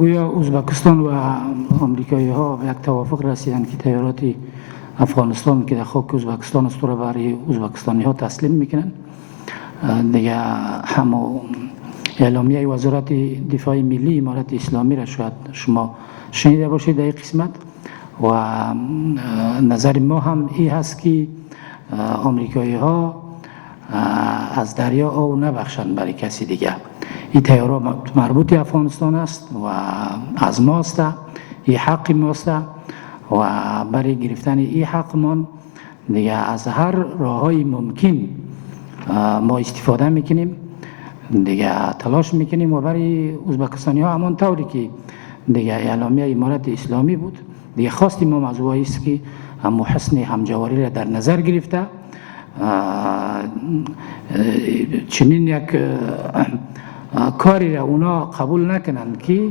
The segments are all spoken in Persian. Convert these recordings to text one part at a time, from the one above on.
گویا ازبکستان و آمریکایی ها به یک توافق رسیدند که طیارات افغانستان که در خاک ازبکستان است را برای ازبکستانی ها تسلیم میکنند. دیگه همو اعلامیه وزارت دفاع ملی امارت اسلامی را شاید شما شنیده باشید در این قسمت و نظر ما هم این هست که آمریکایی ها از دریا آب نبخشند برای کسی دیگه. این طیارات مربوط افغانستان است و از ماست، این حق ماست و برای گرفتن این حقمان دیگه از هر راههای ممکن ما استفاده میکنیم، دیگه تلاش میکنیم و برای ازبکستانی ها همان طوری که دیگه اعلامیه امارت اسلامی بود دیگه خواست ما موضوع است که هم حسن همجواری را در نظر گرفته چنین یک کاری را اونا قبول نکنند که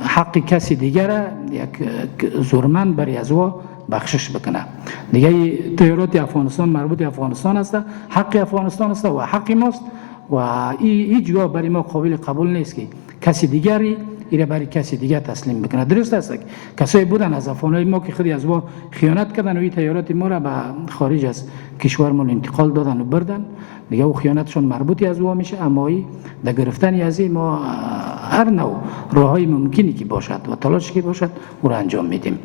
حق کسی دیگر یک زورمند برای از او بخشش بکنه. دیگه طیارات افغانستان مربوط افغانستان است، حق افغانستان است و حق ماست و این جواب برای ما قابل قبول نیست که کسی دیگری ایره برای کسی دیگر تسلیم بکنه. درست است که کسایی بودن از افغانای ما که خودی از او خیانت کردن و این طیارات ما را به خارج از کشورمون انتقال دادن و بردن، دیگه او خیانتشون مربوطی از او میشه. اما این در گرفتن از ما هر نوع راههای ممکنی که باشد و تلاشی که باشد او را انجام میدیم.